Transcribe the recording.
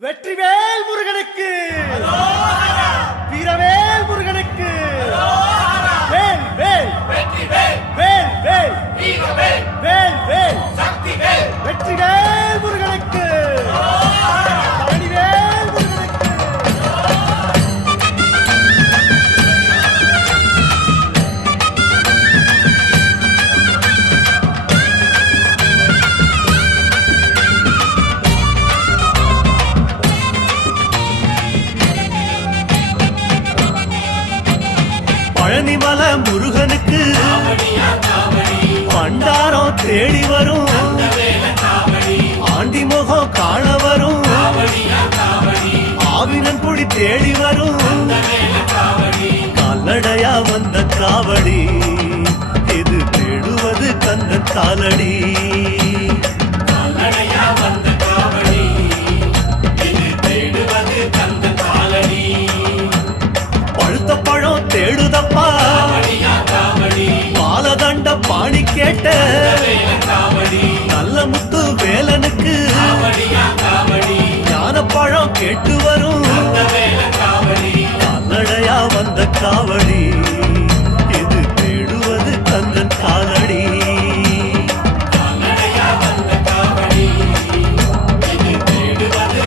வெற்றிவேல் முருகனுக்கு வீரவேல் முருகனுக்கு வேல் வேல் வெற்றிவேல் வேல் வேல் வீரவேல் வேல் வேல் சக்திவேல் வெற்றிவேல் முருகனுக்கு பழனிவேல் முருகனுக்கு பழனிமல முருகனுக்கு பண்டாரம் தேடி வரும் ஆண்டி முகம் காண வரும் ஆவினன் குடி தேடி வரும் கால்நடையா வந்த காவடி இது தேடுவது கந்தன் காலடி பழுத்த பழம் தேடுதப்பா பாலதண்ட பாணி கேட்ட நல்ல முத்து வேலனுக்கு ஞான பழம் கேட்டு வரும் கால்நடையா வந்த காவடி